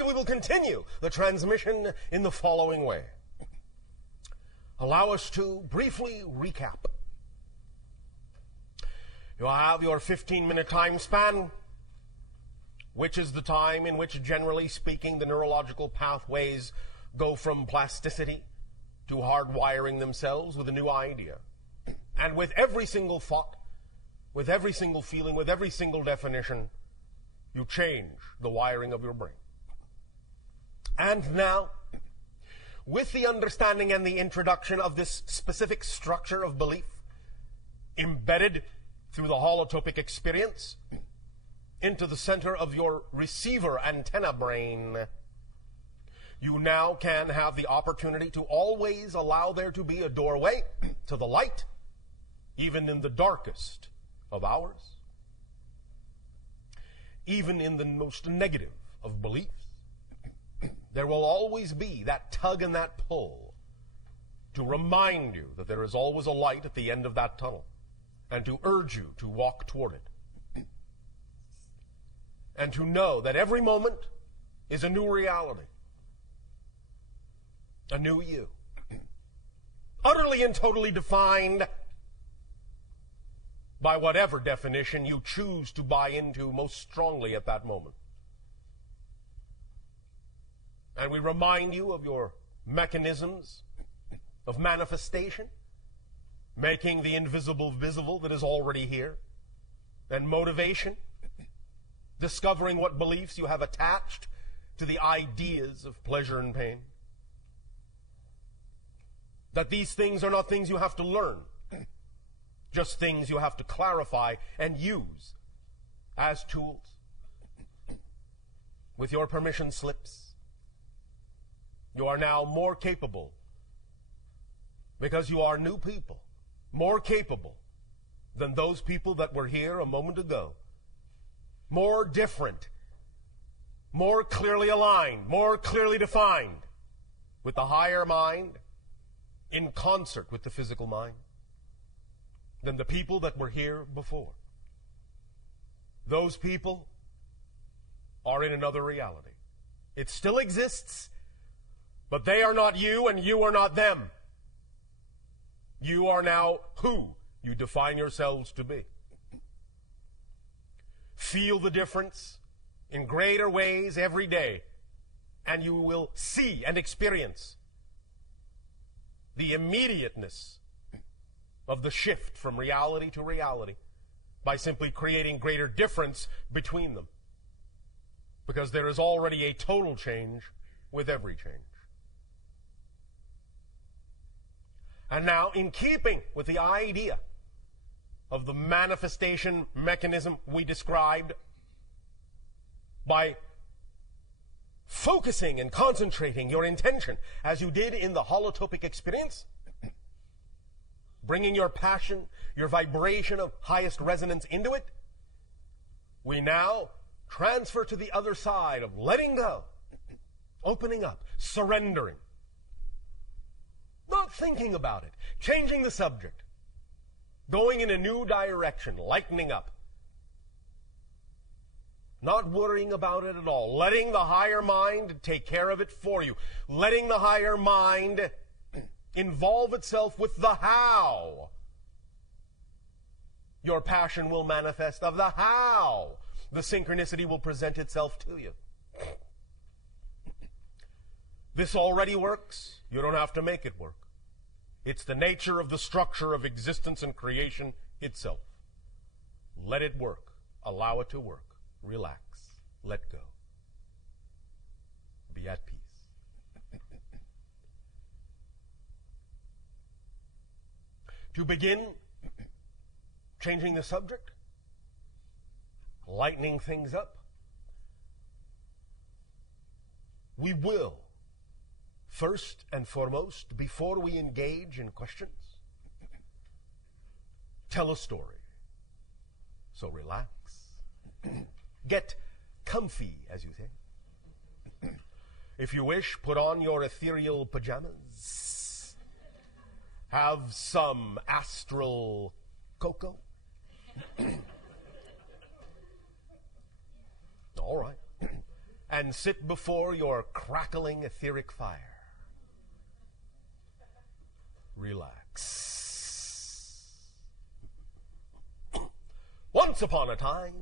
moment, we will continue the transmission in the following way. Allow us to briefly recap. You have your 15-minute time span, which is the time in which, generally speaking, the neurological pathways go from plasticity to hardwiring themselves with a new idea. And with every single thought, with every single feeling, with every single definition, you change the wiring of your brain. And now, with the understanding and the introduction of this specific structure of belief, embedded through the holotopic experience into the center of your receiver antenna brain, you now can have the opportunity to always allow there to be a doorway to the light, even in the darkest of hours, even in the most negative of beliefs. There will always be that tug and that pull to remind you that there is always a light at the end of that tunnel, and to urge you to walk toward it. And to know that every moment is a new reality, a new you, utterly and totally defined by whatever definition you choose to buy into most strongly at that moment. And we remind you of your mechanisms of manifestation, making the invisible visible that is already here, and motivation, discovering what beliefs you have attached to the ideas of pleasure and pain. That these things are not things you have to learn, just things you have to clarify and use as tools. With your permission slips, you are now more capable, because you are new people, more capable than those people that were here a moment ago, more different, more clearly aligned, more clearly defined with the higher mind in concert with the physical mind than the people that were here before. Those people are in another reality. It still exists, but they are not you and you are not them. You are now who you define yourselves to be. Feel the difference in greater ways every day, and you will see and experience the immediateness of the shift from reality to reality by simply creating greater difference between them. Because there is already a total change with every change. And now, in keeping with the idea of the manifestation mechanism we described, by focusing and concentrating your intention as you did in the holotopic experience, bringing your passion, your vibration of highest resonance into it, we now transfer to the other side of letting go, opening up, surrendering. Not thinking about it, changing the subject, going in a new direction, lightening up. Not worrying about it at all, letting the higher mind take care of it for you, letting the higher mind involve itself with the how your passion will manifest, of the how the synchronicity will present itself to you. This already works. You don't have to make it work. It's the nature of the structure of existence and creation itself. Let it work. Allow it to work. Relax. Let go. Be at peace. To begin changing the subject, lightening things up, we will, first and foremost, before we engage in questions, tell a story. So relax. Get comfy, as you say. If you wish, put on your ethereal pajamas. Have some astral cocoa. All right. and sit before your crackling etheric fire. Relax. Once upon a time,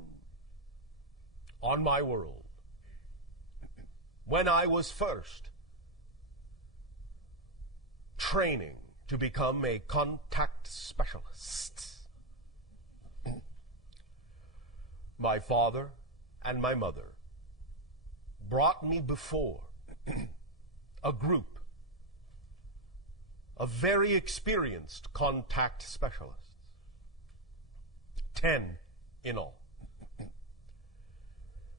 on my world, when I was first training to become a contact specialist, my father and my mother brought me before a group of very experienced contact specialists, 10 in all.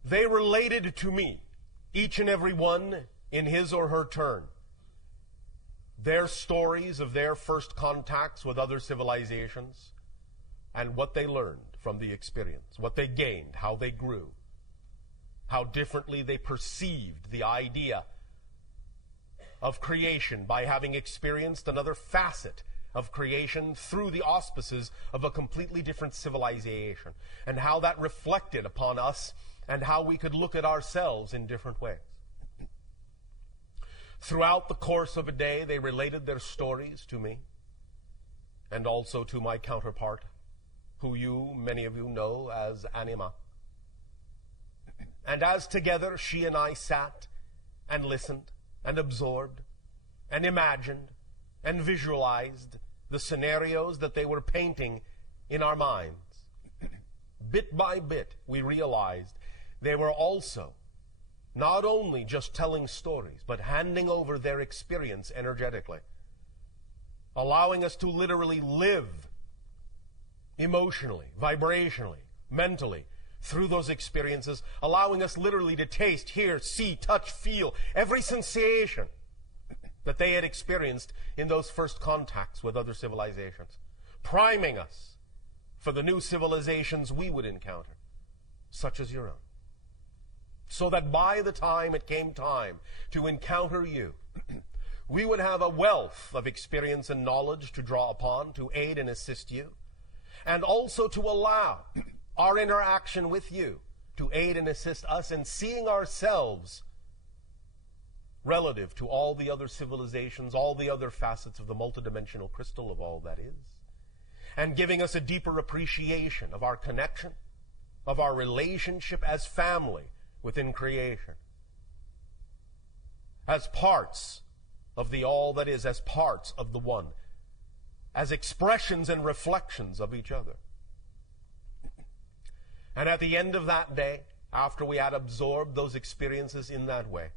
They related to me, each and every one in his or her turn, their stories of their first contacts with other civilizations and what they learned from the experience, what they gained, how they grew, how differently they perceived the idea of creation by having experienced another facet of creation through the auspices of a completely different civilization, and how that reflected upon us and how we could look at ourselves in different ways. Throughout the course of a day, they related their stories to me and also to my counterpart, who many of you know as Anima. And as together she and I sat and listened and absorbed and imagined and visualized the scenarios that they were painting in our minds, bit by bit we realized they were also not only just telling stories, but handing over their experience energetically, allowing us to literally live emotionally, vibrationally, mentally, through those experiences, allowing us literally to taste, hear, see, touch, feel every sensation that they had experienced in those first contacts with other civilizations, priming us for the new civilizations we would encounter, such as your own. So that by the time it came time to encounter you, we would have a wealth of experience and knowledge to draw upon, to aid and assist you, and also to allow our interaction with you to aid and assist us in seeing ourselves relative to all the other civilizations, all the other facets of the multidimensional crystal of all that is, and giving us a deeper appreciation of our connection, of our relationship as family within creation, as parts of the all that is, as parts of the one, as expressions and reflections of each other. And at the end of that day, after we had absorbed those experiences in that way,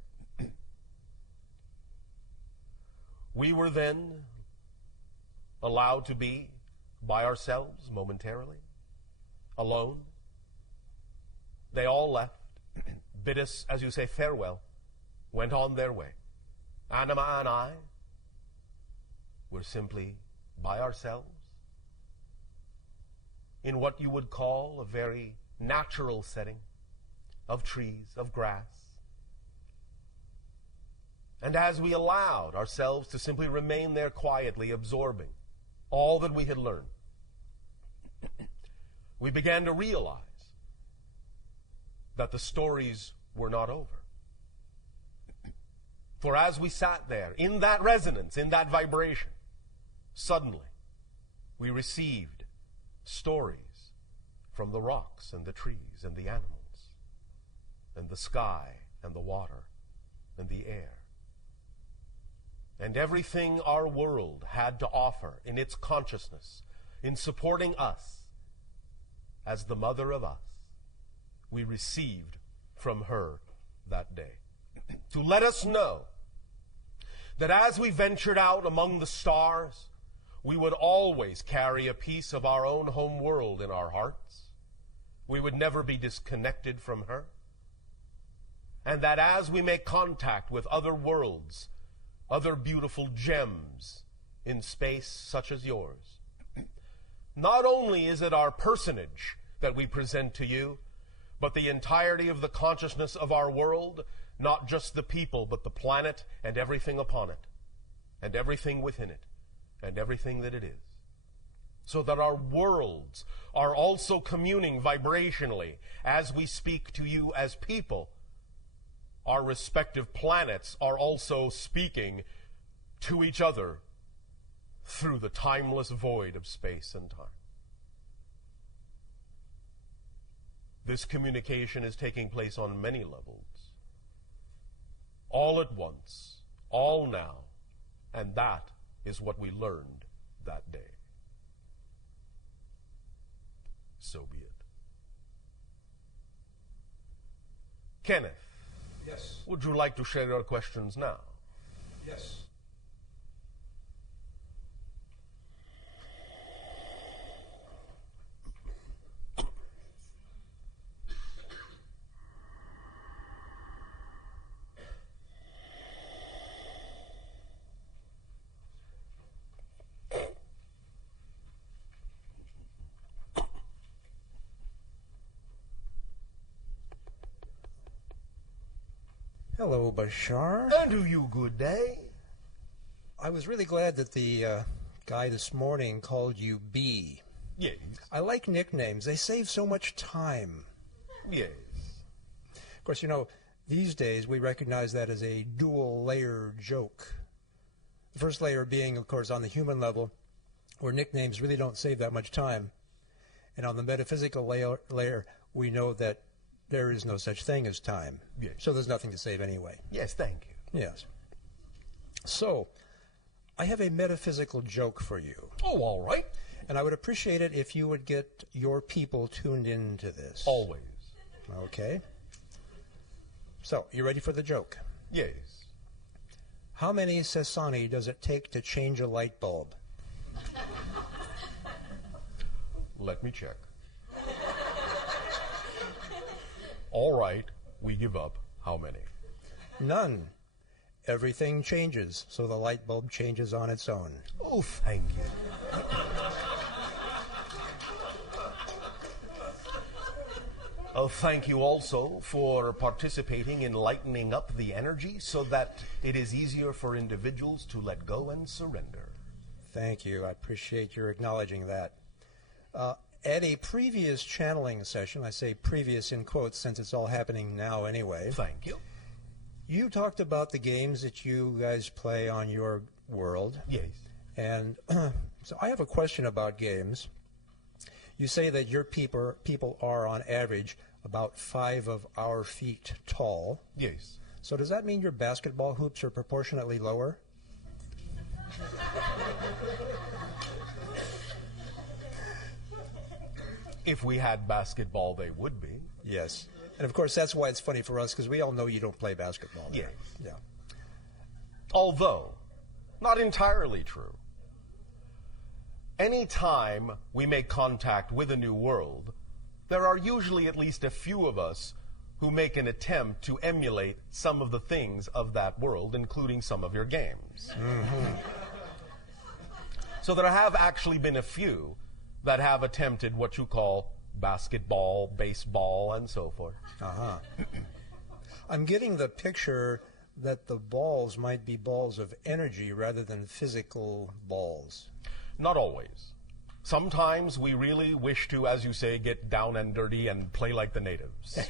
we were then allowed to be by ourselves momentarily, alone. They all left, bid us, as you say, farewell, went on their way. Anima and I were simply by ourselves in what you would call a very natural setting of trees, of grass. And as we allowed ourselves to simply remain there quietly, absorbing all that we had learned, we began to realize that the stories were not over. For as we sat there, in that resonance, in that vibration, suddenly we received stories from the rocks and the trees and the animals and the sky and the water and the air. And everything our world had to offer in its consciousness, in supporting us as the mother of us, we received from her that day. To let us know that as we ventured out among the stars, we would always carry a piece of our own home world in our hearts. We would never be disconnected from her. And that as we make contact with other worlds, other beautiful gems in space such as yours, not only is it our personage that we present to you, but the entirety of the consciousness of our world, not just the people, but the planet and everything upon it, and everything within it, and everything that it is. So that our worlds are also communing vibrationally as we speak to you as people our respective planets are also speaking to each other through the timeless void of space and time. This communication is taking place on many levels, all at once, all now, and that is what we learned that day. So be it. Kenneth. Yes. Would you like to share your questions now? Yes. Hello, Bashar. And do you good day? I was really glad that the guy this morning called you B. Yes. I like nicknames. They save so much time. Yes. Of course, you know, these days we recognize that as a dual-layer joke. The first layer being, of course, on the human level, where nicknames really don't save that much time. And on the metaphysical layer, we know that there is no such thing as time. Yes. So there's nothing to save anyway. Yes, thank you. Yes. So, I have a metaphysical joke for you. Oh, all right. And I would appreciate it if you would get your people tuned into this. Always. Okay. So, you ready for the joke? Yes. How many Sasani does it take to change a light bulb? Let me check. All right, we give up. How many? None. Everything changes, so the light bulb changes on its own. Oh, thank you. Thank you also for participating in lightening up the energy so that it is easier for individuals to let go and surrender. Thank you. I appreciate your acknowledging that. At a previous channeling session, I say previous in quotes since it's all happening now anyway. Thank you. You talked about the games that you guys play on your world. Yes. And so I have a question about games. You say that your people are on average about 5 of our feet tall. Yes. So does that mean your basketball hoops are proportionately lower? If we had basketball, they would be. Yes. And of course, that's why it's funny for us, because we all know you don't play basketball. Yes. Yeah. Although, not entirely true. Any time we make contact with a new world, there are usually at least a few of us who make an attempt to emulate some of the things of that world, including some of your games. Mm-hmm. So there have actually been a few that have attempted what you call basketball, baseball, and so forth. Uh-huh. I'm getting the picture that the balls might be balls of energy rather than physical balls. Not always. Sometimes we really wish to, as you say, get down and dirty and play like the natives.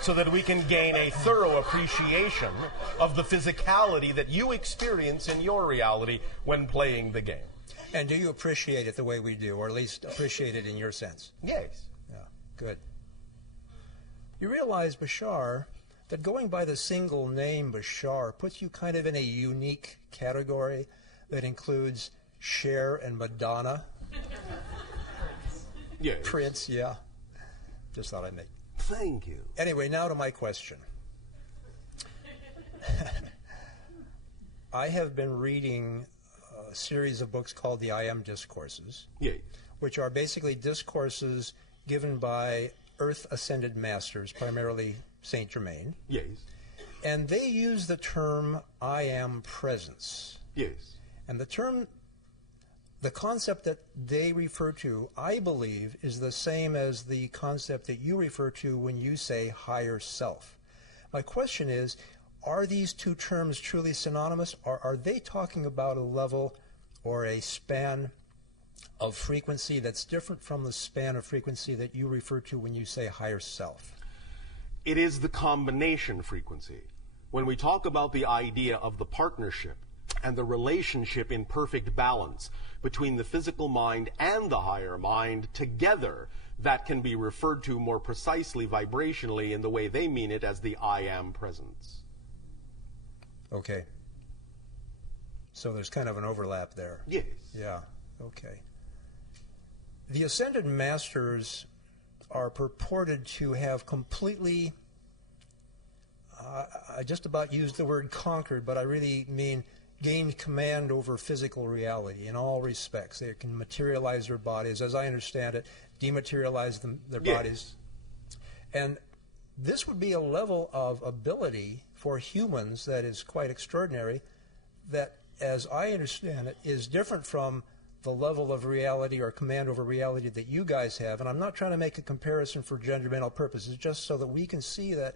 So that we can gain a thorough appreciation of the physicality that you experience in your reality when playing the game. And do you appreciate it the way we do, or at least appreciate it in your sense? Yes. Yeah, good. You realize, Bashar, that going by the single name Bashar puts you kind of in a unique category that includes Cher and Madonna. Yes. Prince, yeah. Just thought I'd make. Thank you. Anyway, now to my question. I have been reading a series of books called the I Am Discourses, Yes. which are basically discourses given by Earth Ascended Masters, primarily Saint Germain. Yes. And they use the term I Am Presence. Yes. And the concept that they refer to, I believe, is the same as the concept that you refer to when you say higher self. My question is, are these two terms truly synonymous, or are they talking about a level or a span of frequency that's different from the span of frequency that you refer to when you say higher self? It is the combination frequency. When we talk about the idea of the partnership and the relationship in perfect balance between the physical mind and the higher mind together, that can be referred to more precisely vibrationally in the way they mean it as the I am presence. Okay. So there's kind of an overlap there. Yes. Yeah. Okay. The Ascended Masters are purported to have completely, I just about used the word conquered, but I really mean gained command over physical reality in all respects. They can materialize their bodies, as I understand it, dematerialize their bodies. And this would be a level of ability for humans that is quite extraordinary, that, as I understand it, is different from the level of reality or command over reality that you guys have. And I'm not trying to make a comparison for judgmental purposes, just so that we can see that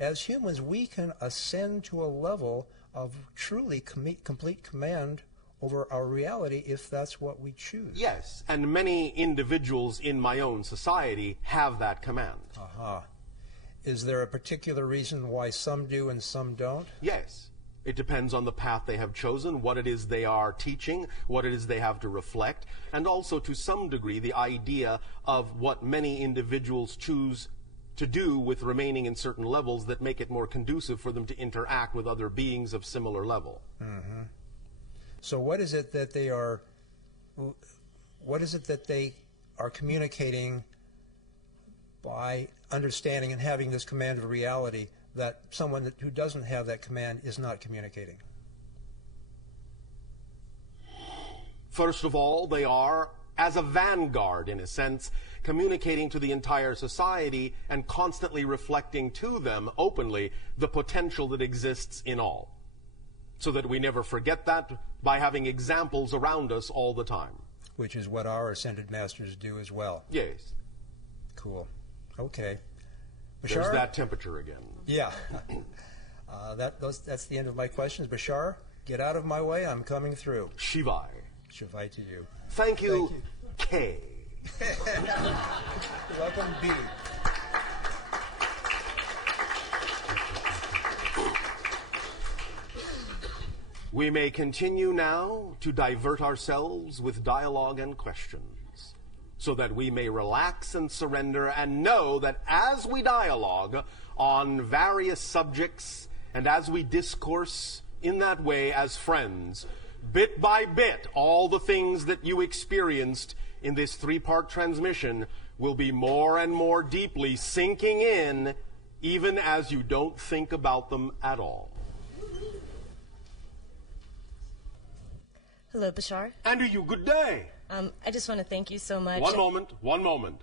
as humans we can ascend to a level of truly complete command over our reality if that's what we choose. Yes, and many individuals in my own society have that command. Aha. Is there a particular reason why some do and some don't? Yes. It depends on the path they have chosen, what it is they are teaching, what it is they have to reflect, and also to some degree the idea of what many individuals choose to do with remaining in certain levels that make it more conducive for them to interact with other beings of similar level. Mm-hmm. So what is it that they are communicating by understanding and having this command of reality that someone who doesn't have that command is not communicating? First of all, they are, as a vanguard in a sense, communicating to the entire society and constantly reflecting to them openly the potential that exists in all, so that we never forget that by having examples around us all the time. Which is what our Ascended Masters do as well. Yes. Cool. Okay. Bashar? There's that temperature again. Yeah. That's the end of my questions. Bashar, get out of my way. I'm coming through. Shivai. Shivai to you. Thank you, K. Welcome, B. We may continue now to divert ourselves with dialogue and questions, so that we may relax and surrender and know that as we dialogue on various subjects and as we discourse in that way as friends, bit by bit, all the things that you experienced in this three-part transmission will be more and more deeply sinking in, even as you don't think about them at all. Hello, Bashar. And you, good day. I just want to thank you so much. One moment.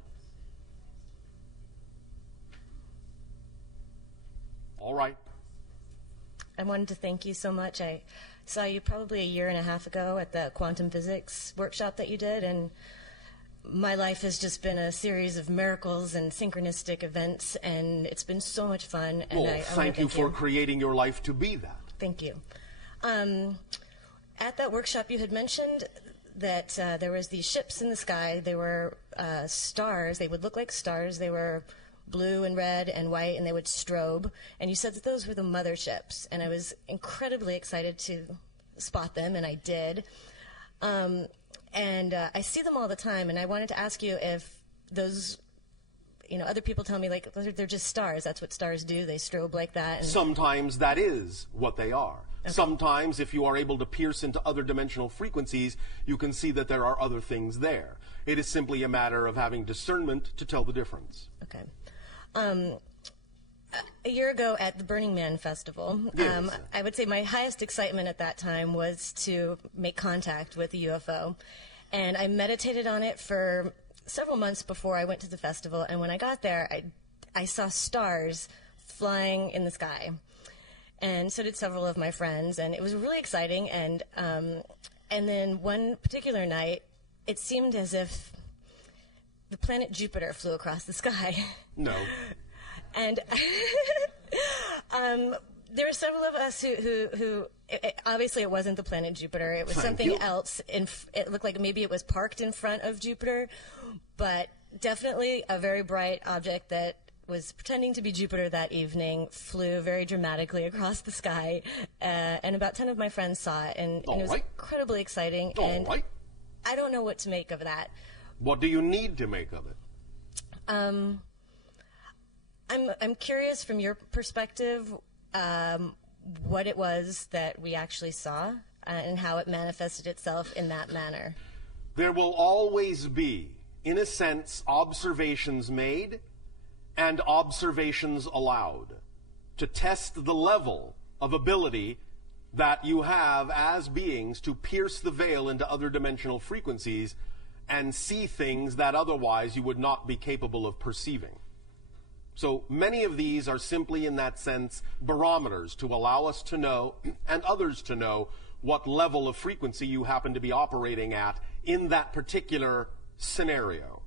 All right. I wanted to thank you so much. I saw you probably a year and a half ago at the quantum physics workshop that you did, and my life has just been a series of miracles and synchronistic events, and it's been so much fun. And well, thank you for creating your life to be that. Thank you. At that workshop, you had mentioned that there was these ships in the sky. They were stars. They would look like stars. They were blue and red and white, and they would strobe. And you said that those were the motherships, and I was incredibly excited to spot them, and I did. And I see them all the time, and I wanted to ask you if those, other people tell me, like, they're just stars. That's what stars do. They strobe like that. And sometimes that is what they are. Okay. Sometimes, if you are able to pierce into other dimensional frequencies, you can see that there are other things there. It is simply a matter of having discernment to tell the difference. Okay. A year ago at the Burning Man Festival, yes. I would say my highest excitement at that time was to make contact with a UFO. And I meditated on it for several months before I went to the festival. And when I got there, I saw stars flying in the sky. And so did several of my friends. And it was really exciting. And then one particular night, it seemed as if the planet Jupiter flew across the sky. No. And there were several of us who obviously it wasn't the planet Jupiter. It was something else. It looked like maybe it was parked in front of Jupiter, but definitely a very bright object that was pretending to be Jupiter that evening, flew very dramatically across the sky, and about 10 of my friends saw it, and it was incredibly exciting. And I don't know what to make of that. What do you need to make of it? I'm curious from your perspective what it was that we actually saw and how it manifested itself in that manner. There will always be, in a sense, observations made and observations allowed to test the level of ability that you have as beings to pierce the veil into other dimensional frequencies and see things that otherwise you would not be capable of perceiving. So many of these are simply, in that sense, barometers to allow us to know and others to know what level of frequency you happen to be operating at in that particular scenario,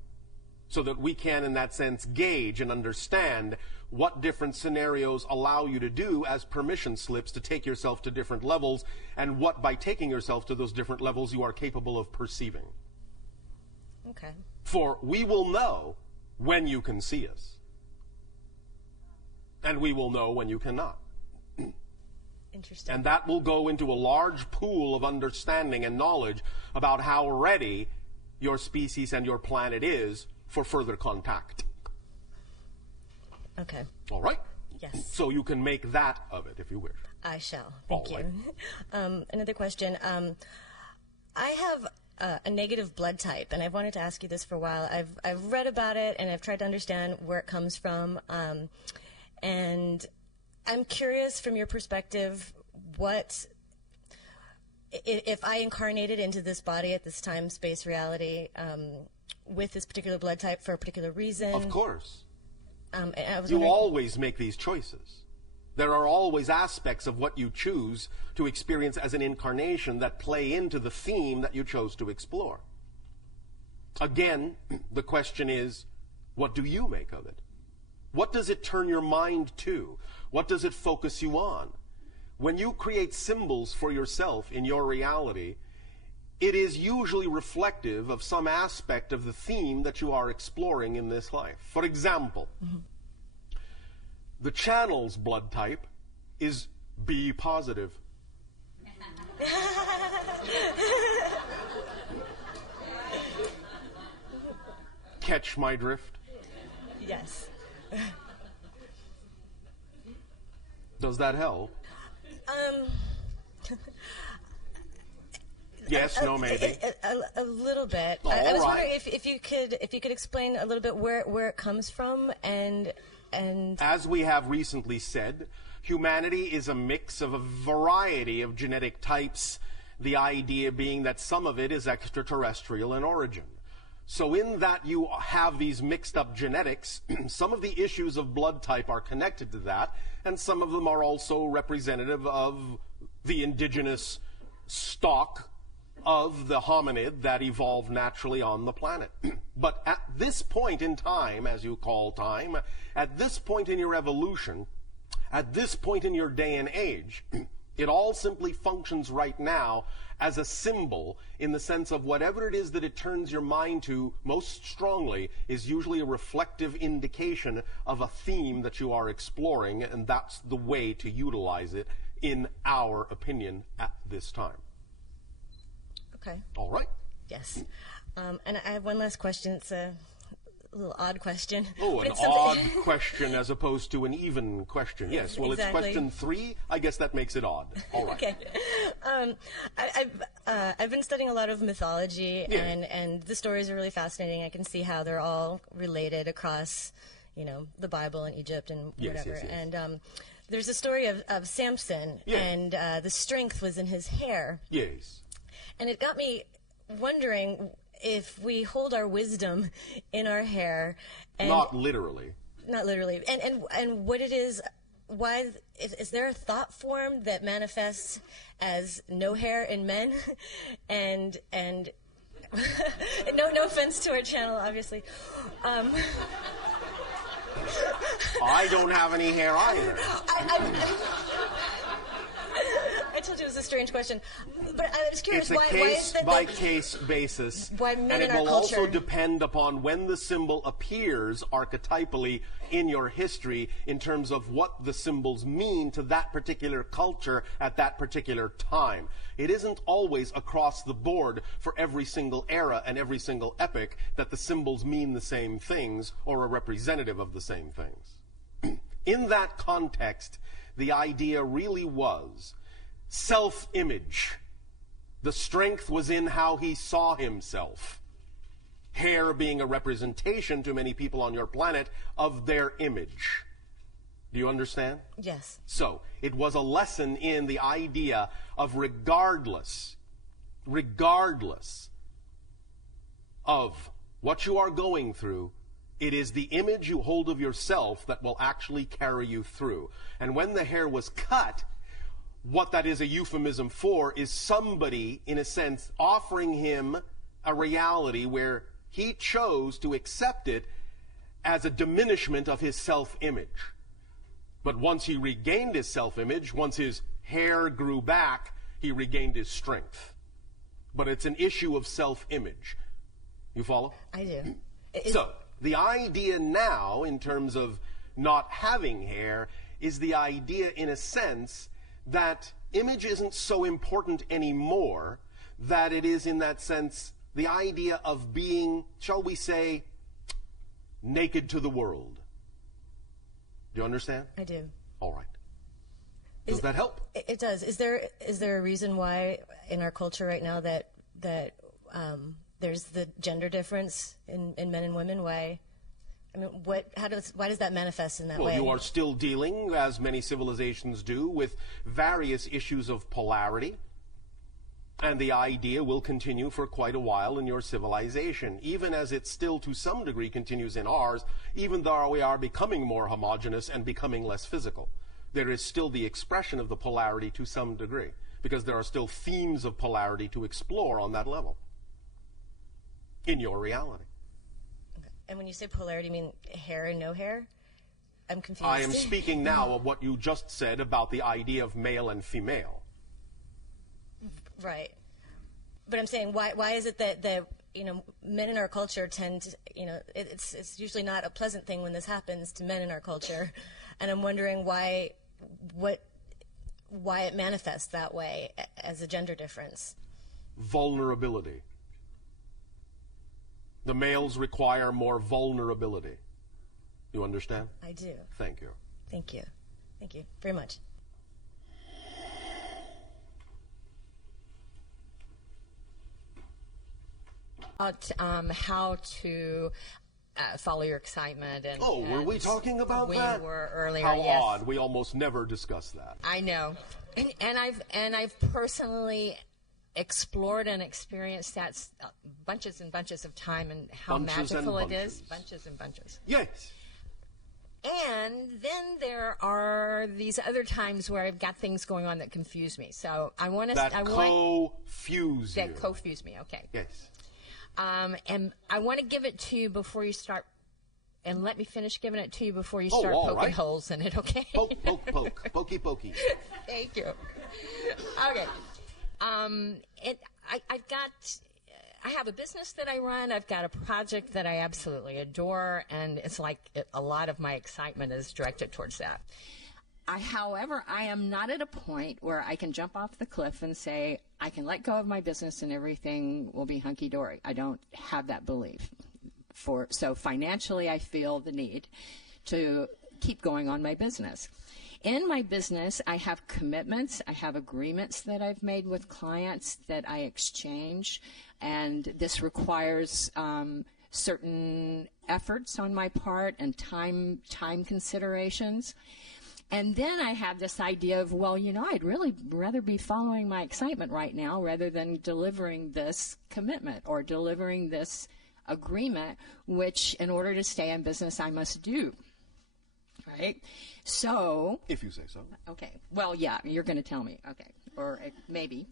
so that we can, in that sense, gauge and understand what different scenarios allow you to do as permission slips to take yourself to different levels, and what, by taking yourself to those different levels, you are capable of perceiving. Okay. For we will know when you can see us, and we will know when you cannot. Interesting. And that will go into a large pool of understanding and knowledge about how ready your species and your planet is for further contact. Okay. All right? Yes. So you can make that of it if you wish. I shall. Thank you. Right. Another question. I have a negative blood type, and I've wanted to ask you this for a while. I've read about it, and I've tried to understand where it comes from. And I'm curious, from your perspective, what if I incarnated into this body at this time, space, reality, with this particular blood type for a particular reason? Of course. You always make these choices. There are always aspects of what you choose to experience as an incarnation that play into the theme that you chose to explore. Again, the question is, what do you make of it? What does it turn your mind to? What does it focus you on? When you create symbols for yourself in your reality, it is usually reflective of some aspect of the theme that you are exploring in this life. For example, the channel's blood type is B positive. Catch my drift? Yes. Does that help? Yes, no, maybe. A little bit. Oh, I was right. wondering if you could explain a little bit where it comes from, and as we have recently said, humanity is a mix of a variety of genetic types, the idea being that some of it is extraterrestrial in origin. So in that you have these mixed up genetics, some of the issues of blood type are connected to that, and some of them are also representative of the indigenous stock of the hominid that evolved naturally on the planet. But at this point in time, as you call time, at this point in your evolution, at this point in your day and age, it all simply functions right now as a symbol, in the sense of whatever it is that it turns your mind to most strongly is usually a reflective indication of a theme that you are exploring, and that's the way to utilize it, in our opinion, at this time. Okay. All right. Yes. And I have one last question. It's a little odd question. Oh, an odd question as opposed to an even question. Yes, well, exactly. It's question 3. I guess that makes it odd. All right. Okay. I've been studying a lot of mythology, Yeah. and the stories are really fascinating. I can see how they're all related across, the Bible and Egypt and Yes, whatever. yes, yes. And there's a story of Samson, Yeah. and the strength was in his hair. Yes. And it got me wondering if we hold our wisdom in our hair. And Not literally. Not literally. And what it is, why, is there a thought form that manifests as no hair in men? and no offense to our channel, obviously. I don't have any hair either. I told you it was a strange question. But I was curious, It's a why is that case-by-case basis, why men and it in our will also culture- depend upon when the symbol appears archetypally in your history in terms of what the symbols mean to that particular culture at that particular time. It isn't always across the board for every single era and every single epoch that the symbols mean the same things or are representative of the same things. In that context, the idea really was self-image. The strength was in how he saw himself. Hair being a representation to many people on your planet of their image. Do you understand? Yes. So, it was a lesson in the idea of regardless of what you are going through, it is the image you hold of yourself that will actually carry you through. And when the hair was cut, what that is a euphemism for is somebody, in a sense, offering him a reality where he chose to accept it as a diminishment of his self-image. But once he regained his self-image, once his hair grew back, he regained his strength. But it's an issue of self-image. You follow? I do. So, the idea now, in terms of not having hair, is the idea, in a sense, that image isn't so important anymore, that it is, in that sense, the idea of being, shall we say, naked to the world. Do you understand? I do. All right. Does that help? It does. Is there a reason why in our culture right now that there's the gender difference in men and women? Why? I mean, why does that manifest in that way? Well, you are still dealing, as many civilizations do, with various issues of polarity. And the idea will continue for quite a while in your civilization, even as it still to some degree continues in ours, even though we are becoming more homogeneous and becoming less physical. There is still the expression of the polarity to some degree, because there are still themes of polarity to explore on that level in your reality. Okay. And when you say polarity, you mean hair and no hair? I'm confused. I am speaking now of what you just said about the idea of male and female. Right. But I'm saying, why is it that men in our culture tend to, it's usually not a pleasant thing when this happens to men in our culture, and I'm wondering why it manifests that way as a gender difference. Vulnerability. The males require more vulnerability. You understand? I do. Thank you. Thank you. Thank you very much. How to follow your excitement. Were we talking about that? We were earlier. How yes. odd! We almost never discuss that. I know, and I've personally explored and experienced that bunches and bunches of time, and how magical it is. Bunches and bunches. Yes. And then there are these other times where I've got things going on that confuse me. So I want to. That confuse you. That confuse me. Okay. Yes. And I want to give it to you before you start, and let me finish giving it to you before you start poking right. holes in it, okay? Poke, pokey, pokey. Thank you. Okay. I have a business that I run. I've got a project that I absolutely adore, and it's like a lot of my excitement is directed towards that. However, I am not at a point where I can jump off the cliff and say, I can let go of my business and everything will be hunky-dory. I don't have that belief. So financially, I feel the need to keep going on my business. In my business, I have commitments. I have agreements that I've made with clients that I exchange, and this requires certain efforts on my part and time considerations. And then I have this idea of, I'd really rather be following my excitement right now rather than delivering this commitment or delivering this agreement, which in order to stay in business, I must do. Right? So. If you say so. Okay. Well, yeah, you're going to tell me. Okay. Or maybe.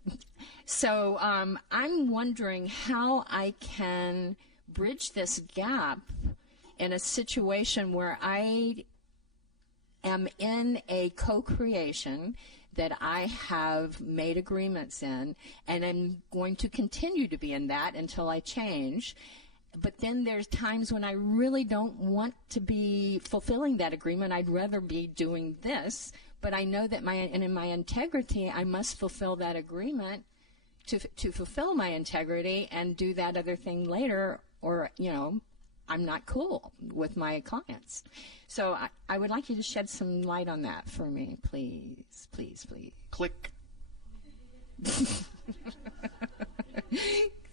So I'm wondering how I can bridge this gap in a situation where I am in a co-creation that I have made agreements in, and I'm going to continue to be in that until I change. But then there's times when I really don't want to be fulfilling that agreement. I'd rather be doing this, but I know that in my integrity, I must fulfill that agreement to fulfill my integrity and do that other thing later, or, I'm not cool with my clients. So I would like you to shed some light on that for me, please, please, please. Click.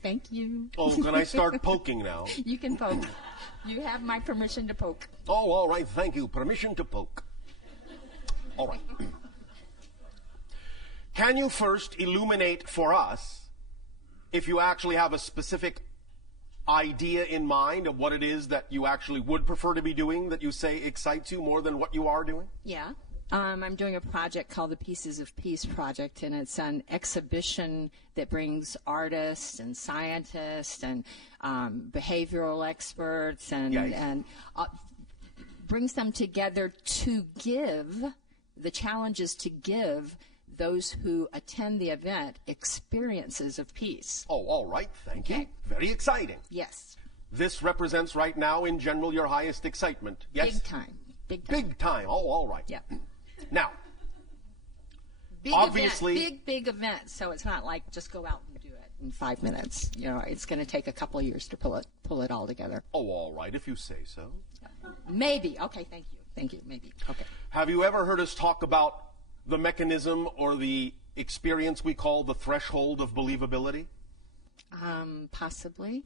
Thank you. Oh, can I start poking now? You can poke. You have my permission to poke. Oh, all right. Thank you. Permission to poke. All right. Can you first illuminate for us, if you actually have a specific idea in mind of what it is that you actually would prefer to be doing, that you say excites you more than what you are doing? Yeah. I'm doing a project called the Pieces of Peace Project, and it's an exhibition that brings artists and scientists and behavioral experts and brings them together to give, the challenge is to give those who attend the event experiences of peace. Oh, all right. Thank you. Very exciting. Yes. This represents right now, in general, your highest excitement. Yes? Big time. Big time. Big time. Oh, all right. Yeah. Now, big obviously... Event, big event, so it's not like just go out and do it in 5 minutes. It's going to take a couple of years to pull it all together. Oh, all right, if you say so. Maybe. Okay, thank you. Thank you, maybe. Okay. Have you ever heard us talk about the mechanism or the experience we call the threshold of believability? Possibly.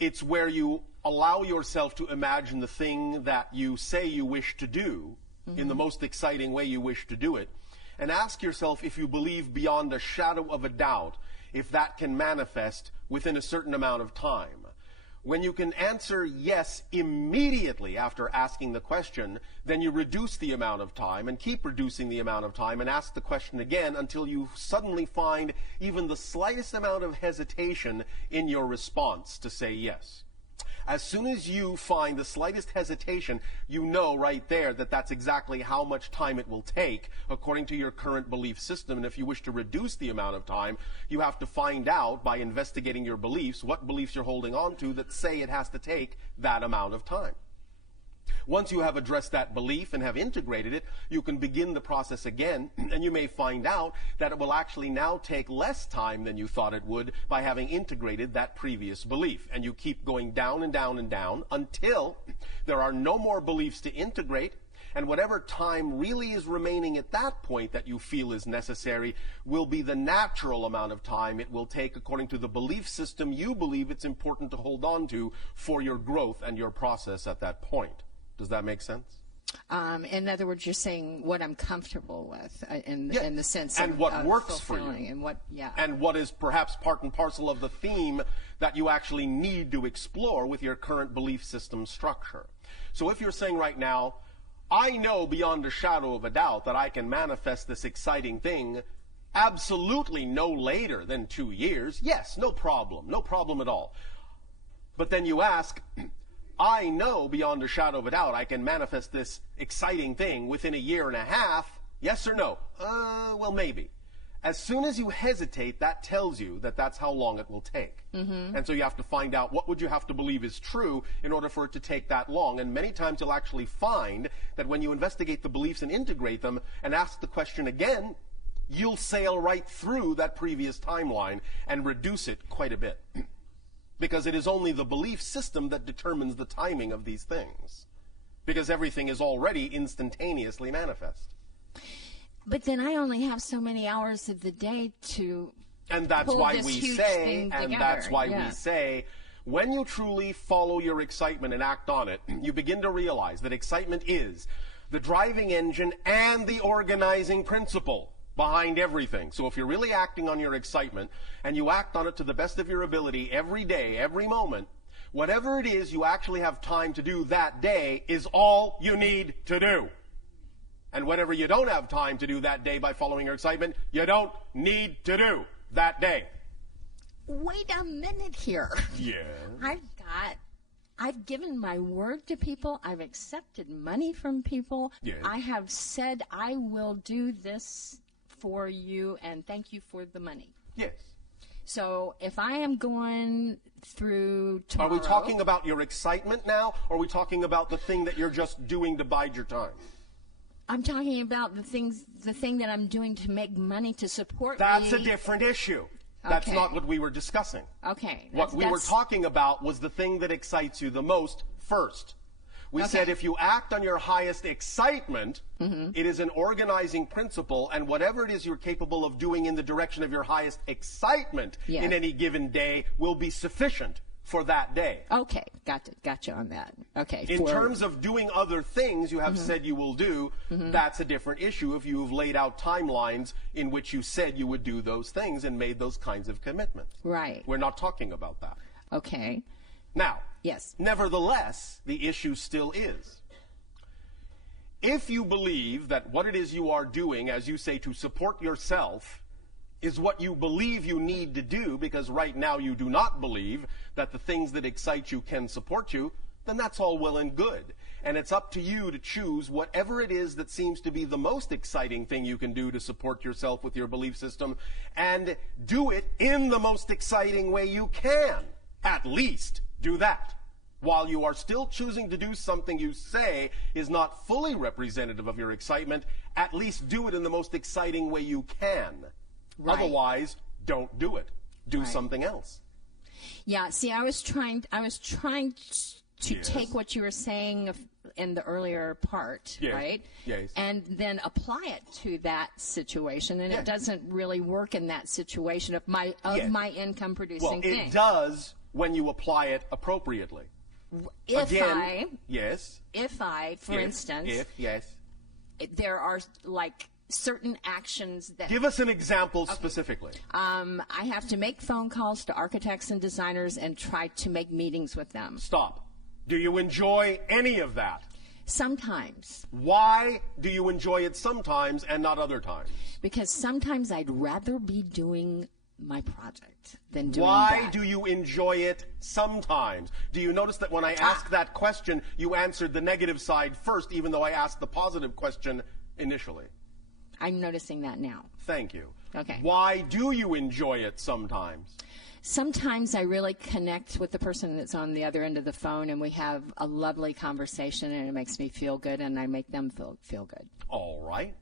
It's where you allow yourself to imagine the thing that you say you wish to do in the most exciting way you wish to do it, and ask yourself if you believe beyond a shadow of a doubt if that can manifest within a certain amount of time. When you can answer yes immediately after asking the question, then you reduce the amount of time and keep reducing the amount of time and ask the question again until you suddenly find even the slightest amount of hesitation in your response to say yes. As soon as you find the slightest hesitation, you know right there that that's exactly how much time it will take according to your current belief system. And if you wish to reduce the amount of time, you have to find out by investigating your beliefs what beliefs you're holding on to that say it has to take that amount of time. Once you have addressed that belief and have integrated it, you can begin the process again, and you may find out that it will actually now take less time than you thought it would by having integrated that previous belief. And you keep going down and down and down until there are no more beliefs to integrate, and whatever time really is remaining at that point that you feel is necessary will be the natural amount of time it will take according to the belief system you believe it's important to hold on to for your growth and your process at that point. Does that make sense? In other words, you're saying what I'm comfortable with in the sense and of what works for you, and what is perhaps part and parcel of the theme that you actually need to explore with your current belief system structure. So if you're saying right now, I know beyond a shadow of a doubt that I can manifest this exciting thing absolutely no later than 2 years, yes, no problem at all. But then you ask, I know beyond a shadow of a doubt I can manifest this exciting thing within 1.5 years, yes or no? Well, maybe. As soon as you hesitate, that tells you that that's how long it will take. And so you have to find out what would you have to believe is true in order for it to take that long. And many times you'll actually find that when you investigate the beliefs and integrate them and ask the question again, you'll sail right through that previous timeline and reduce it quite a bit. Because it is only the belief system that determines the timing of these things. Because everything is already instantaneously manifest. But then I only have so many hours of the day to And that's pull why this we huge say, thing and together. that's why we say, when you truly follow your excitement and act on it, you begin to realize that excitement is the driving engine and the organizing principle behind everything. So if you're really acting on your excitement and you act on it to the best of your ability every day, every moment, whatever it is you actually have time to do that day is all you need to do. And whatever you don't have time to do that day by following your excitement, you don't need to do that day. Wait a minute here. Yeah. I've given my word to people. I've accepted money from people. Yeah. I have said I will do this for you and thank you for the money. Yes. So if I am going through tomorrow... Are we talking about your excitement now, or are we talking about the thing that you're just doing to bide your time? I'm talking about the thing that I'm doing to make money to support me. That's a different issue. That's Okay. not what we were discussing. Okay. What we were talking about was the thing that excites you the most first. We said if you act on your highest excitement, it is an organizing principle, and whatever it is you're capable of doing in the direction of your highest excitement in any given day will be sufficient for that day. Okay, gotcha on that. Okay. In terms of doing other things you have said you will do, that's a different issue if you've laid out timelines in which you said you would do those things and made those kinds of commitments. Right. We're not talking about that. Okay. Now, Yes. nevertheless, the issue still is. If you believe that what it is you are doing, as you say, to support yourself, is what you believe you need to do, because right now you do not believe that the things that excite you can support you, then that's all well and good. And it's up to you to choose whatever it is that seems to be the most exciting thing you can do to support yourself with your belief system, and do it in the most exciting way you can. At least do that. While you are still choosing to do something you say is not fully representative of your excitement, at least do it in the most exciting way you can. Right. Otherwise, don't do it. Do something else. Yeah, see, I was trying to take what you were saying in the earlier part, right? Yes. And then apply it to that situation, and it doesn't really work in that situation of my income producing thing. Well, it does when you apply it appropriately. If Yes. for instance, there are like certain actions that... Give us an example specifically. I have to make phone calls to architects and designers and try to make meetings with them. Stop. Do you enjoy any of that? Sometimes. Why do you enjoy it sometimes and not other times? Because sometimes I'd rather be doing my project than doing Why that. do you enjoy it sometimes? Do you notice that when I asked that question, you answered the negative side first, even though I asked the positive question initially? I'm noticing that now. Thank you. Okay. Why do you enjoy it sometimes? Sometimes I really connect with the person that's on the other end of the phone, and we have a lovely conversation, and it makes me feel good, and I make them feel good. All right.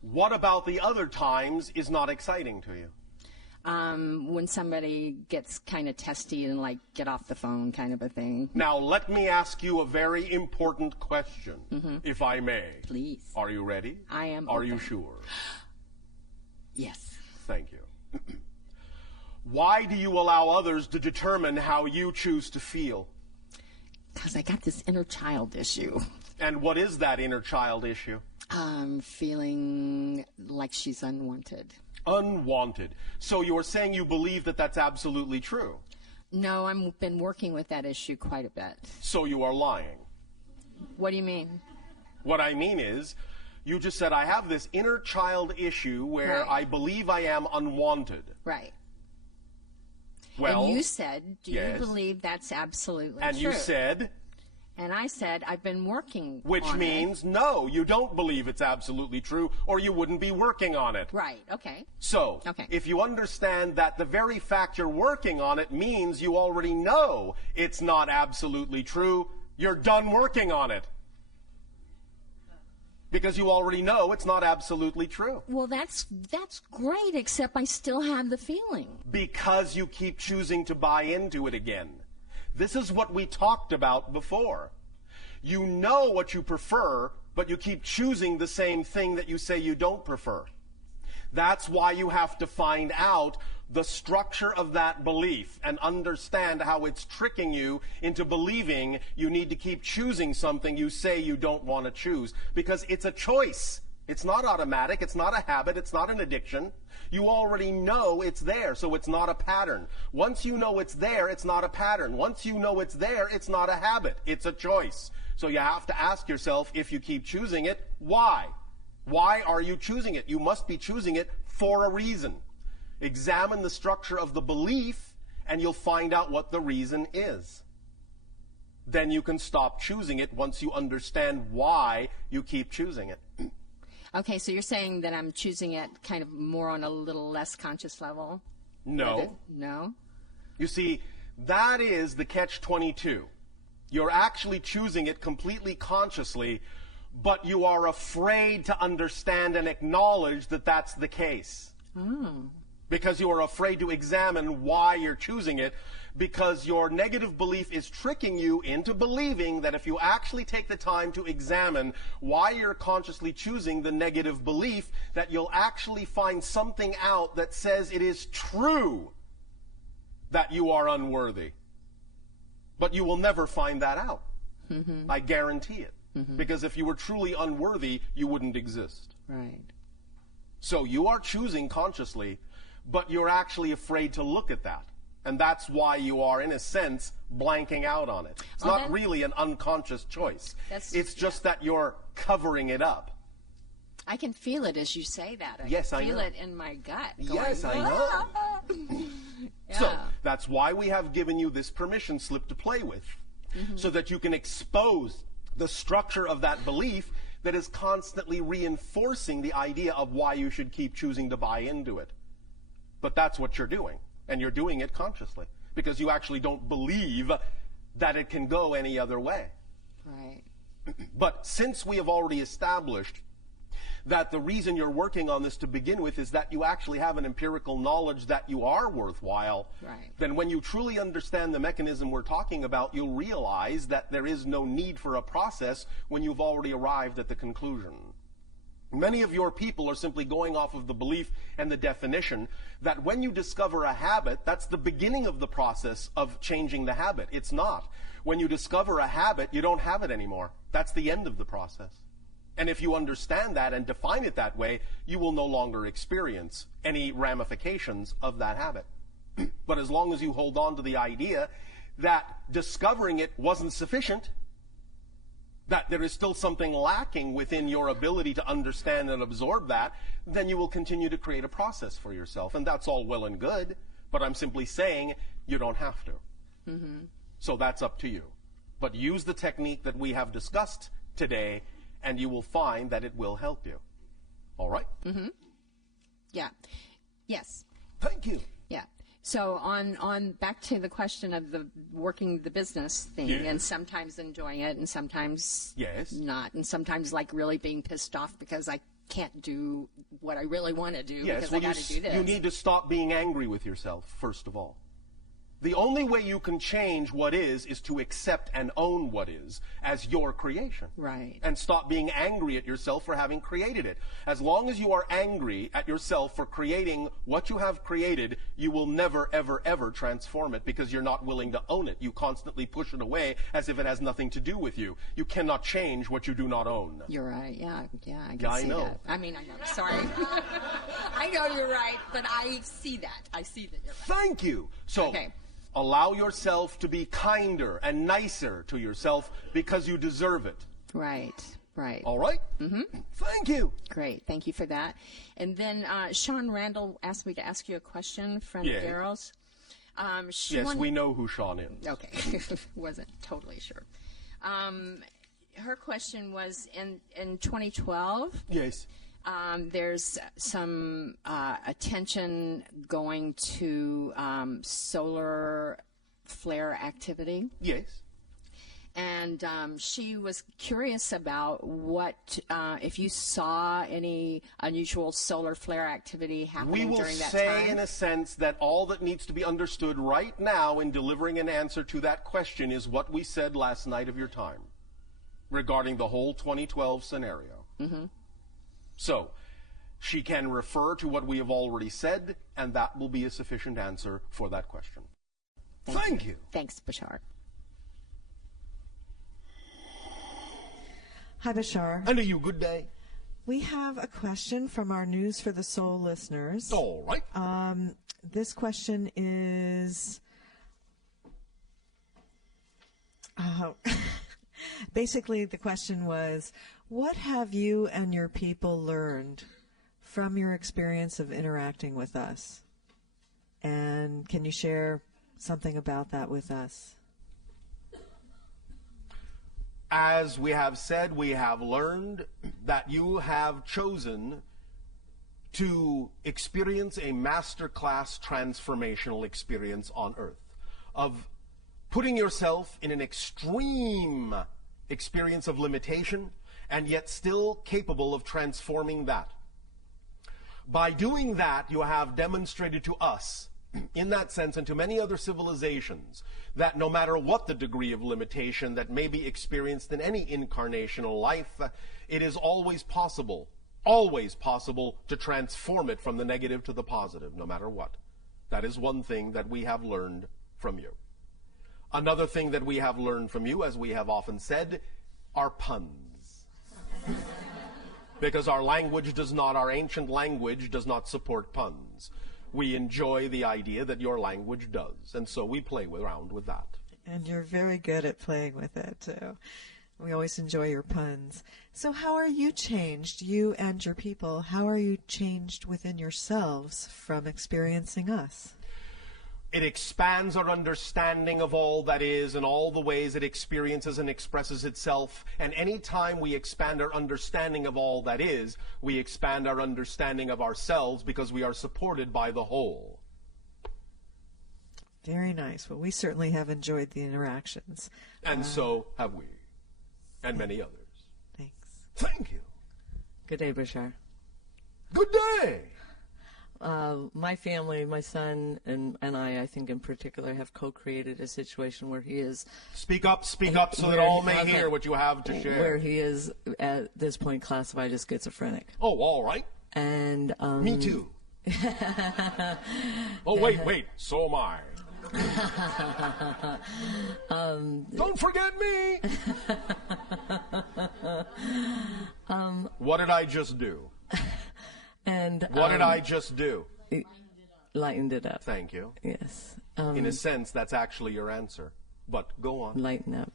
What about the other times is not exciting to you? When somebody gets kind of testy and like get off the phone kind of a thing. Now, let me ask you a very important question, if I may. Please. Are you ready? I am Are open. you sure? Yes. Thank you. Why do you allow others to determine how you choose to feel? Because I got this inner child issue. And what is that inner child issue? Feeling like she's unwanted. Unwanted. So you're saying you believe that that's absolutely true? No, I've been working with that issue quite a bit. So you are lying. What do you mean? What I mean is, you just said, I have this inner child issue where Right. I believe I am unwanted. Right. Well, and you said, do yes. you believe that's absolutely and true? you said, And I said, I've been working which on means no, you don't believe it's absolutely true, or you wouldn't be working on it. Right, okay. So, Okay. if you understand that the very fact you're working on it means you already know it's not absolutely true, you're done working on it. Because you already know it's not absolutely true. Well, that's great, except I still have the feeling. Because you keep choosing to buy into it again. This is what we talked about before. You know what you prefer, but you keep choosing the same thing that you say you don't prefer. That's why you have to find out the structure of that belief and understand how it's tricking you into believing you need to keep choosing something you say you don't want to choose. Because it's a choice. It's not automatic. It's not a habit. It's not an addiction. You already know it's there, so it's not a pattern. Once you know it's there, it's not a pattern. Once you know it's there, it's not a habit. It's a choice. So you have to ask yourself, if you keep choosing it, why? Why are you choosing it? You must be choosing it for a reason. Examine the structure of the belief, and you'll find out what the reason is. Then you can stop choosing it once you understand why you keep choosing it. Okay, so you're saying that I'm choosing it kind of more on a little less conscious level? No. No? You see, that is the catch-22. You're actually choosing it completely consciously, but you are afraid to understand and acknowledge that that's the case. Because you are afraid to examine why you're choosing it, because your negative belief is tricking you into believing that if you actually take the time to examine why you're consciously choosing the negative belief, that you'll actually find something out that says it is true that you are unworthy. But you will never find that out. I guarantee it. Because if you were truly unworthy, you wouldn't exist. Right. So you are choosing consciously, but you're actually afraid to look at that. And that's why you are, in a sense, blanking out on it. It's not really an unconscious choice. It's just that you're covering it up. I can feel it as you say that. I feel it in my gut. Yes, I know. So that's why we have given you this permission slip to play with, so that you can expose the structure of that belief that is constantly reinforcing the idea of why you should keep choosing to buy into it. But that's what you're doing, and you're doing it consciously, because you actually don't believe that it can go any other way. Right. But since we have already established that the reason you're working on this to begin with is that you actually have an empirical knowledge that you are worthwhile, then when you truly understand the mechanism we're talking about, you'll realize that there is no need for a process when you've already arrived at the conclusion. Many of your people are simply going off of the belief and the definition that when you discover a habit, that's the beginning of the process of changing the habit. It's not. When you discover a habit, you don't have it anymore. That's the end of the process. And if you understand that and define it that way, you will no longer experience any ramifications of that habit. But as long as you hold on to the idea that discovering it wasn't sufficient, that there is still something lacking within your ability to understand and absorb that, then you will continue to create a process for yourself. And that's all well and good, but I'm simply saying you don't have to. So that's up to you. But use the technique that we have discussed today, and you will find that it will help you. All right? Yeah. Yes. Thank you. Yeah. So on back to the question of the working the business thing, and sometimes enjoying it and sometimes not, and sometimes like really being pissed off because I can't do what I really want to do because I got to do this. You need to stop being angry with yourself, first of all. The only way you can change what is to accept and own what is as your creation. Right. And stop being angry at yourself for having created it. As long as you are angry at yourself for creating what you have created, you will never, ever, ever transform it because you're not willing to own it. You constantly push it away as if it has nothing to do with you. You cannot change what you do not own. You're right. Yeah, I can see that. I mean, I know. Sorry. I know you're right, but I see that. I see that you're right. Thank you. So. Okay. Allow yourself to be kinder and nicer to yourself because you deserve it. Right. All right? Thank you. Great. Thank you for that. And then Sean Randall asked me to ask you a question, friend of Daryl's. We know who Sean is. Okay. Wasn't totally sure. Her question was in 2012. Yes. There's some attention going to solar flare activity. Yes. And she was curious about what, if you saw any unusual solar flare activity happening during that time. We will say, in a sense, that all that needs to be understood right now in delivering an answer to that question is what we said last night of your time regarding the whole 2012 scenario. So, she can refer to what we have already said, and that will be a sufficient answer for that question. Thank you. Thanks, Bashar. Hi, Bashar. And to you, good day. We have a question from our News for the Soul listeners. All right. This question is... basically, the question was, what have you and your people learned from your experience of interacting with us? And can you share something about that with us? As we have said, we have learned that you have chosen to experience a masterclass transformational experience on earth, of putting yourself in an extreme experience of limitation and yet still capable of transforming that. By doing that, you have demonstrated to us, in that sense, and to many other civilizations, that no matter what the degree of limitation that may be experienced in any incarnational life, it is always possible to transform it from the negative to the positive, no matter what. That is one thing that we have learned from you. Another thing that we have learned from you, as we have often said, are puns. Because our ancient language does not support puns. We enjoy the idea that your language does, and so we play around with that. And you're very good at playing with it, too. We always enjoy your puns. So how are you changed, you and your people? How are you changed within yourselves from experiencing us? It expands our understanding of all that is and all the ways it experiences and expresses itself. And any time we expand our understanding of all that is, we expand our understanding of ourselves because we are supported by the whole. Very nice. Well, we certainly have enjoyed the interactions. And so have we. And many others. Thanks. Thank you. Good day, Bashar. Good day. My family, my son, and I think in particular, have co-created a situation where he is... Speak up so that all may hear what you have to share. Where he is, at this point, classified as schizophrenic. Oh, all right. And... Me too. Oh, wait, so am I. Don't forget me! What did I just do? And what did I just do? Lightened it up. Thank you. Yes. In a sense, that's actually your answer. But go on. Lighten up.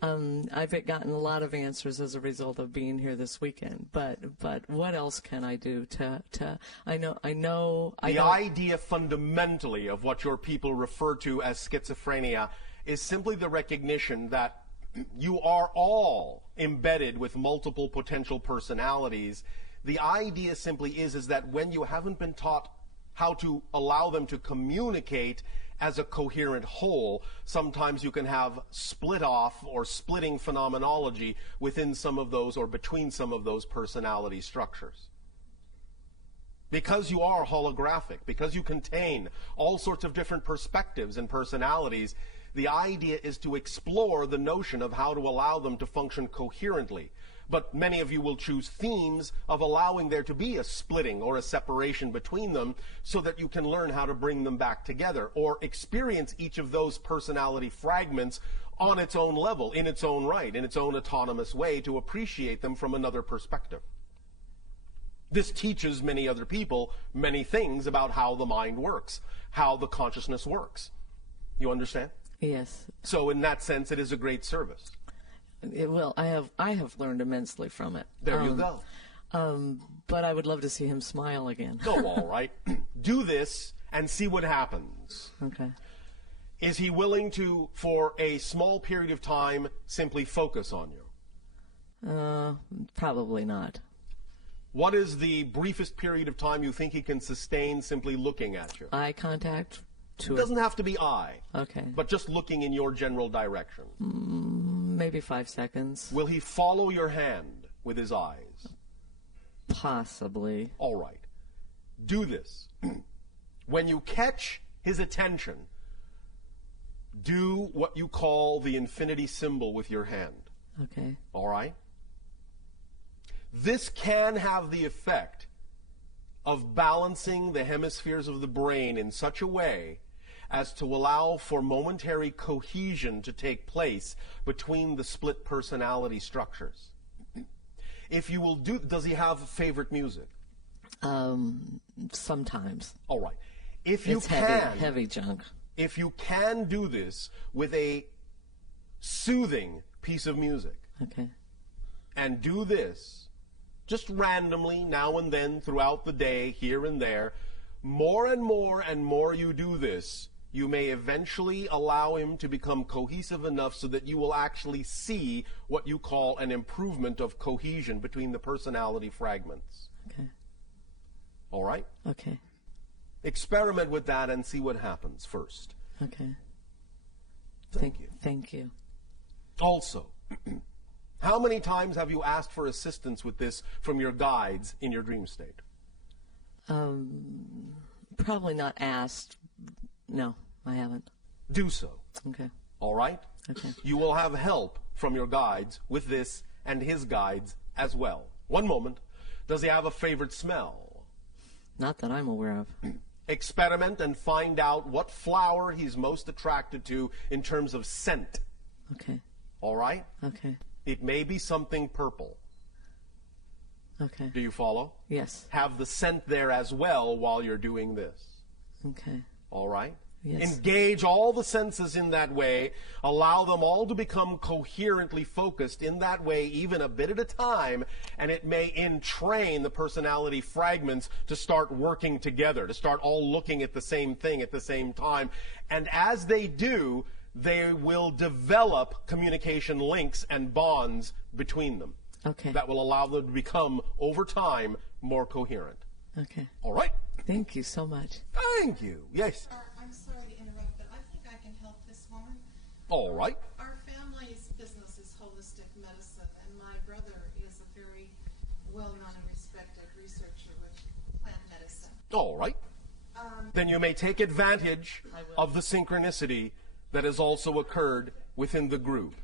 I've gotten a lot of answers as a result of being here this weekend. But what else can I do to I know. The idea fundamentally of what your people refer to as schizophrenia is simply the recognition that you are all embedded with multiple potential personalities. The idea simply is that when you haven't been taught how to allow them to communicate as a coherent whole, sometimes you can have split off or splitting phenomenology within some of those or between some of those personality structures. Because you are holographic, because you contain all sorts of different perspectives and personalities, the idea is to explore the notion of how to allow them to function coherently. But many of you will choose themes of allowing there to be a splitting or a separation between them so that you can learn how to bring them back together or experience each of those personality fragments on its own level, in its own right, in its own autonomous way, to appreciate them from another perspective. This teaches many other people many things about how the mind works, how the consciousness works. You understand? Yes. So in that sense, it is a great service. Well, I have learned immensely from it. There you go. But I would love to see him smile again. Oh, all right. Do this and see what happens. Okay. Is he willing to, for a small period of time, simply focus on you? Probably not. What is the briefest period of time you think he can sustain simply looking at you? Eye contact? It doesn't have to be eye. Okay. But just looking in your general direction. Maybe 5 seconds. Will he follow your hand with his eyes? Possibly. All right. Do this. When you catch his attention, do what you call the infinity symbol with your hand. Okay. All right? This can have the effect of balancing the hemispheres of the brain in such a way as to allow for momentary cohesion to take place between the split personality structures. If you will do, does he have favorite music? Sometimes. All right. If you it's can, heavy junk. If you can do this with a soothing piece of music, okay, and do this just randomly now and then throughout the day, here and there, more and more and more you do this, you may eventually allow him to become cohesive enough so that you will actually see what you call an improvement of cohesion between the personality fragments. Okay. All right? Okay. Experiment with that and see what happens first. Okay. Thank you. Thank you. Also, how many times have you asked for assistance with this from your guides in your dream state? Probably not asked. No, I haven't. Do so. Okay. All right? Okay. You will have help from your guides with this and his guides as well. One moment. Does he have a favorite smell? Not that I'm aware of. Experiment and find out what flower he's most attracted to in terms of scent. Okay. All right? Okay. It may be something purple. Okay. Do you follow? Yes. Have the scent there as well while you're doing this. Okay. All right? Yes. Engage all the senses in that way. Allow them all to become coherently focused in that way, even a bit at a time, and it may entrain the personality fragments to start working together, to start all looking at the same thing at the same time. And as they do, they will develop communication links and bonds between them. Okay. That will allow them to become, over time, more coherent. Okay. All right? Thank you so much. Thank you. Yes. I'm sorry to interrupt, but I think I can help this woman. All right. Our family's business is holistic medicine, and my brother is a very well-known and respected researcher with plant medicine. All right. Then you may take advantage of the synchronicity that has also occurred within the group.